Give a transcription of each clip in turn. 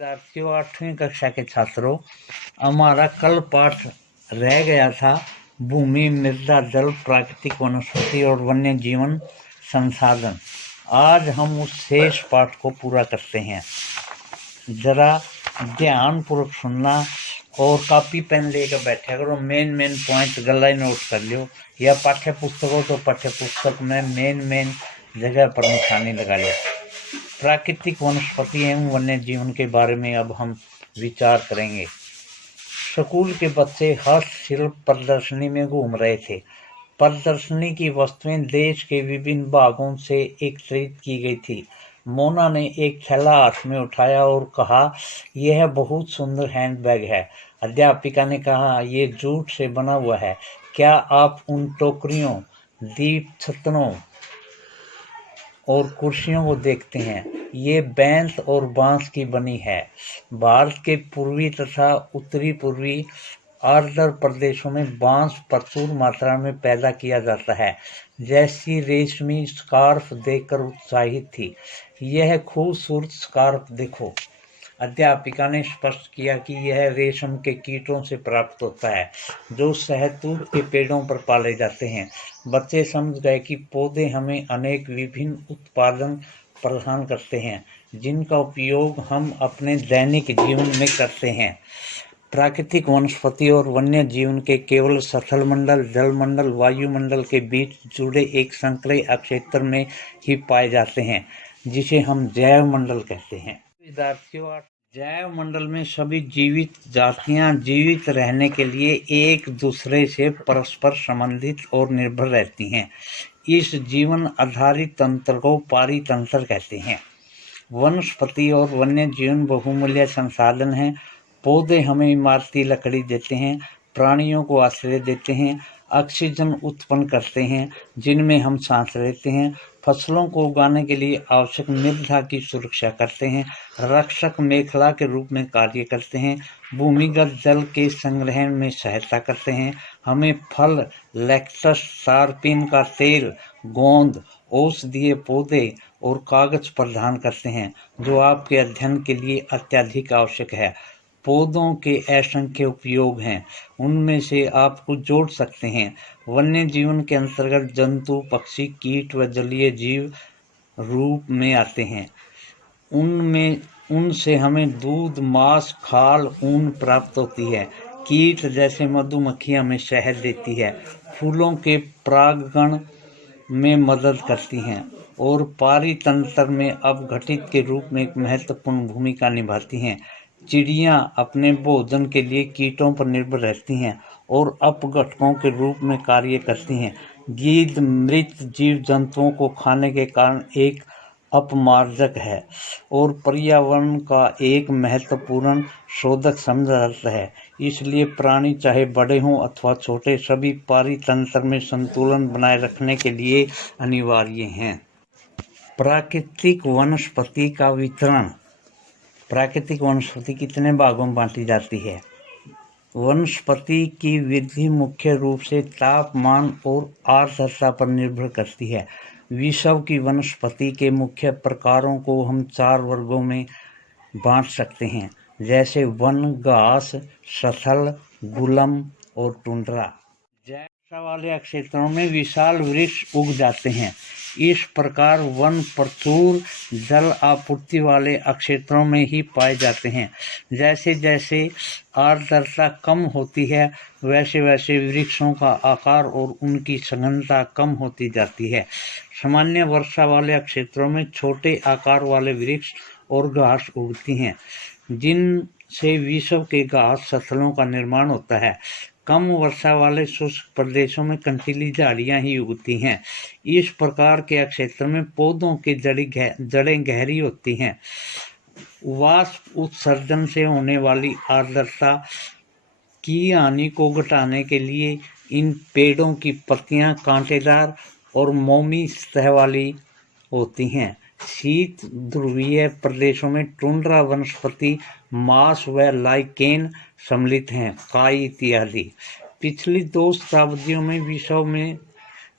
विद्यार्थियों, 8वीं कक्षा के छात्रों, हमारा कल पाठ रह गया था भूमि, मृदा, जल, प्राकृतिक वनस्पति और वन्य जीवन संसाधन। आज हम उस शेष पाठ को पूरा करते हैं। जरा ध्यान पूर्वक सुनना और कॉपी पेन लेकर बैठा करो। मेन पॉइंट गला नोट कर लो, या पाठ्य पुस्तक हो तो पाठ्य पुस्तक में मेन जगह पर निशानी लगा लो। प्राकृतिक वनस्पति एवं वन्य जीवन के बारे में अब हम विचार करेंगे। स्कूल के बच्चे हस्तशिल्प प्रदर्शनी में घूम रहे थे। प्रदर्शनी की वस्तुएं देश के विभिन्न भागों से एकत्रित की गई थी। मोना ने एक थैला हाथ में उठाया और कहा, यह बहुत सुंदर हैंडबैग है। अध्यापिका ने कहा, यह जूट से बना हुआ है। क्या आप उन टोकरियों, दीप छतरों और कुर्सियों को देखते हैं? ये बेंत और बांस की बनी है। भारत के पूर्वी तथा उत्तरी पूर्वी आर्द्र प्रदेशों में बांस प्रचुर मात्रा में पैदा किया जाता है। जैसी रेशमी स्कार्फ देखकर उत्साहित थी। यह खूबसूरत स्कार्फ देखो। अध्यापिका ने स्पष्ट किया कि यह रेशम के कीटों से प्राप्त होता है, जो शहतूत के पेड़ों पर पाले जाते हैं। बच्चे समझ गए कि पौधे हमें अनेक विभिन्न उत्पादन प्रदान करते हैं, जिनका उपयोग हम अपने दैनिक जीवन में करते हैं। प्राकृतिक वनस्पति और वन्य जीवन के केवल स्थल मंडल, जल मंडल, वायुमंडल के बीच जुड़े एक संकरे क्षेत्र में ही पाए जाते हैं, जिसे हम जैव मंडल कहते हैं। विद्यार्थियों, जैव मंडल में सभी जीवित जातियां जीवित रहने के लिए एक दूसरे से परस्पर संबंधित और निर्भर रहती हैं। इस जीवन आधारित तंत्र को पारितंत्र कहते हैं। वनस्पति और वन्य जीवन बहुमूल्य संसाधन हैं। पौधे हमें इमारती लकड़ी देते हैं, प्राणियों को आश्रय देते हैं, ऑक्सीजन उत्पन्न करते हैं जिनमें हम सांस लेते हैं, फसलों को उगाने के लिए आवश्यक मृदा की सुरक्षा करते हैं, रक्षक मेखला के रूप में कार्य करते हैं, भूमिगत जल के संग्रहण में सहायता करते हैं, हमें फल, लैक्टस, सारपीन का तेल, गोंद, औषधीय पौधे और कागज प्रदान करते हैं, जो आपके अध्ययन के लिए अत्यधिक आवश्यक है। पौधों के असंख्य उपयोग हैं, उनमें से आप कुछ जोड़ सकते हैं। वन्य जीवन के अंतर्गत जंतु, पक्षी, कीट व जलीय जीव रूप में आते हैं। उनसे हमें दूध, मांस, खाल, ऊन प्राप्त होती है। कीट जैसे मधुमक्खी हमें शहद देती है, फूलों के परागण में मदद करती हैं और पारितंत्र में अपघटित के रूप में एक महत्वपूर्ण भूमिका निभाती हैं। चिड़ियाँ अपने भोजन के लिए कीटों पर निर्भर रहती हैं और अपघटकों के रूप में कार्य करती हैं। गिद्ध मृत जीव जंतुओं को खाने के कारण एक अपमार्जक है और पर्यावरण का एक महत्वपूर्ण शोधक समझा जाता है। इसलिए प्राणी चाहे बड़े हों अथवा छोटे, सभी पारितंत्र में संतुलन बनाए रखने के लिए अनिवार्य हैं। प्राकृतिक वनस्पति का वितरण। प्राकृतिक वनस्पति कितने भागों में बांटी जाती है? वनस्पति की वृद्धि मुख्य रूप से तापमान और आर्द्रता पर निर्भर करती है। विश्व की वनस्पति के मुख्य प्रकारों को हम 4 वर्गों में बांट सकते हैं, जैसे वन, घास, स्थल, गुलम और टुंड्रा। जैव वाले क्षेत्रों में विशाल वृक्ष उग जाते हैं। इस प्रकार वन प्रचुर जल आपूर्ति वाले क्षेत्रों में ही पाए जाते हैं। जैसे जैसे आर्द्रता कम होती है, वैसे वैसे वृक्षों का आकार और उनकी सघनता कम होती जाती है। सामान्य वर्षा वाले क्षेत्रों में छोटे आकार वाले वृक्ष और घास उगती हैं, जिनसे विश्व के घास स्थलों का निर्माण होता है। कम वर्षा वाले शुष्क प्रदेशों में कंटीली झाड़ियां ही उगती हैं। इस प्रकार के क्षेत्र में पौधों की जड़ें गहरी होती हैं। वाष्प उत्सर्जन से होने वाली आर्द्रता की हानि को घटाने के लिए इन पेड़ों की पत्तियां कांटेदार और मोमी सतह वाली होती हैं। शीत ध्रुवीय प्रदेशों में टुंड्रा वनस्पति, मांस व लाइकेन सम्मिलित हैं, काई इत्यादि। पिछली 2 शताब्दियों में विश्व में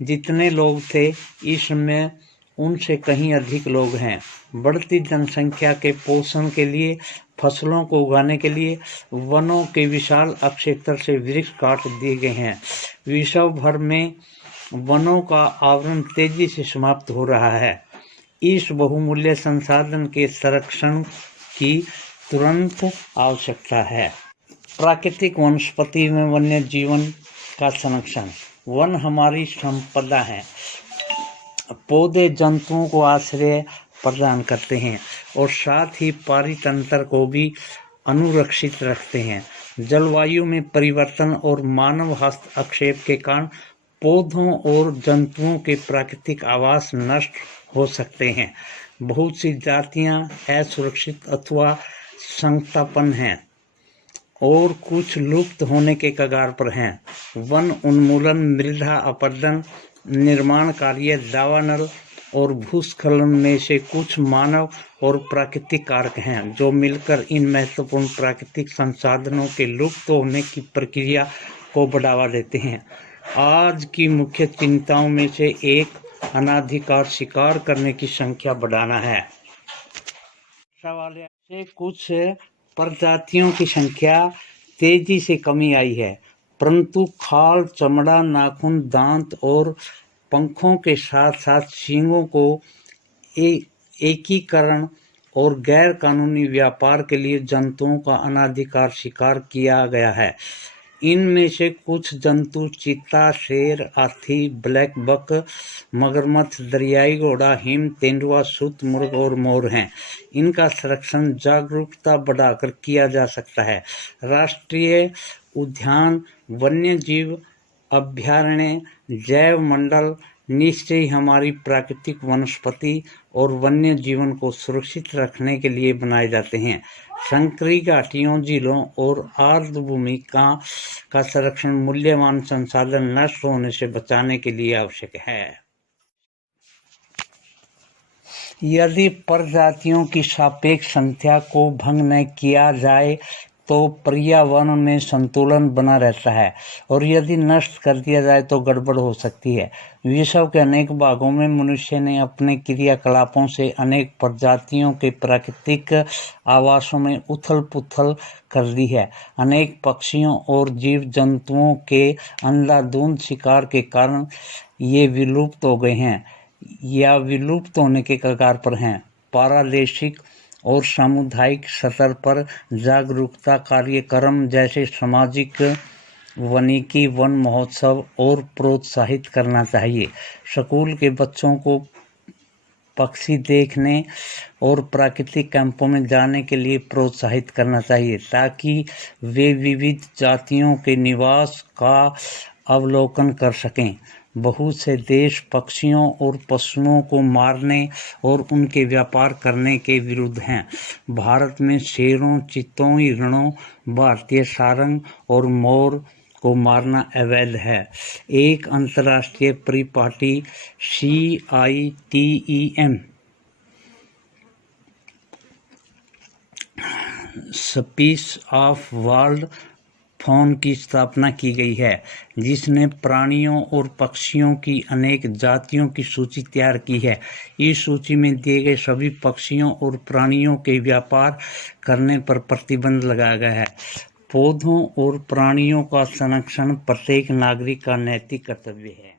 जितने लोग थे, इसमें उनसे कहीं अधिक लोग हैं। बढ़ती जनसंख्या के पोषण के लिए फसलों को उगाने के लिए वनों के विशाल अक्षेत्र से वृक्ष काट दिए गए हैं। विश्व भर में वनों का आवरण तेजी से समाप्त हो रहा है। इस बहुमूल्य संसाधन के संरक्षण की तुरंत आवश्यकता है। प्राकृतिक वनस्पति में वन्य जीवन का संरक्षण। वन हमारी संपदा है। पौधे जंतुओं को आश्रय प्रदान करते हैं और साथ ही पारितंत्र को भी अनुरक्षित रखते हैं। जलवायु में परिवर्तन और मानव हस्तक्षेप के कारण पौधों और जंतुओं के प्राकृतिक आवास नष्ट हो सकते हैं। बहुत सी जातियां असुरक्षित अथवा संकटापन्न हैं और कुछ लुप्त होने के कगार पर हैं। वन उन्मूलन, मृदा अपरदन, निर्माण कार्य, दावानल और भूस्खलन में से कुछ मानव और प्राकृतिक कारक हैं जो मिलकर इन महत्वपूर्ण प्राकृतिक संसाधनों के लुप्त होने की प्रक्रिया को बढ़ावा देते हैं। आज की मुख्य चिंताओं में से एक अनाधिकार शिकार करने की संख्या बढ़ाना है। से कुछ प्रजातियों की संख्या तेजी से कमी आई है, परंतु खाल, चमड़ा, नाखून, दांत और पंखों के साथ साथ सींगों को एकीकरण और गैर कानूनी व्यापार के लिए जंतुओं का अनाधिकार शिकार किया गया है। इनमें से कुछ जंतु चीता, शेर, हाथी, ब्लैक बक, मगरमच्छ, दरियाई घोड़ा, हिम तेंदुआ, शुतुरमुर्ग और मोर हैं। इनका संरक्षण जागरूकता बढ़ाकर किया जा सकता है। राष्ट्रीय उद्यान, वन्य जीव अभयारण्य, जैव मंडल निश्चय ही हमारी प्राकृतिक वनस्पति और वन्य जीवन को सुरक्षित रखने के लिए बनाए जाते हैं। संकरी घाटियों, झीलों और आर्द्रभूमि का संरक्षण मूल्यवान संसाधन नष्ट होने से बचाने के लिए आवश्यक है। यदि प्रजातियों की सापेक्ष संख्या को भंग न किया जाए तो पर्यावरण में संतुलन बना रहता है और यदि नष्ट कर दिया जाए तो गड़बड़ हो सकती है। विश्व के अनेक भागों में मनुष्य ने अपने क्रियाकलापों से अनेक प्रजातियों के प्राकृतिक आवासों में उथल-पुथल कर दी है। अनेक पक्षियों और जीव जंतुओं के अंधाधुंध शिकार के कारण ये विलुप्त हो गए हैं या विलुप्त होने के कगार पर हैं। प्रादेशिक और सामुदायिक स्तर पर जागरूकता कार्यक्रम जैसे सामाजिक वानिकी वन महोत्सव और प्रोत्साहित करना चाहिए। स्कूल के बच्चों को पक्षी देखने और प्राकृतिक कैंपों में जाने के लिए प्रोत्साहित करना चाहिए ताकि वे विविध जातियों के निवास का अवलोकन कर सकें। बहुत से देश पक्षियों और पशुओं को मारने और उनके व्यापार करने के विरुद्ध हैं। भारत में शेरों, चीतों, हिरणों, भारतीय सारंग और मोर को मारना अवैध है। एक अंतर्राष्ट्रीय परिपाटी CITEM species of world fauna की स्थापना की गई है, जिसने प्राणियों और पक्षियों की अनेक जातियों की सूची तैयार की है। इस सूची में दिए गए सभी पक्षियों और प्राणियों के व्यापार करने पर प्रतिबंध लगाया गया है। पौधों और प्राणियों का संरक्षण प्रत्येक नागरिक का नैतिक कर्तव्य है।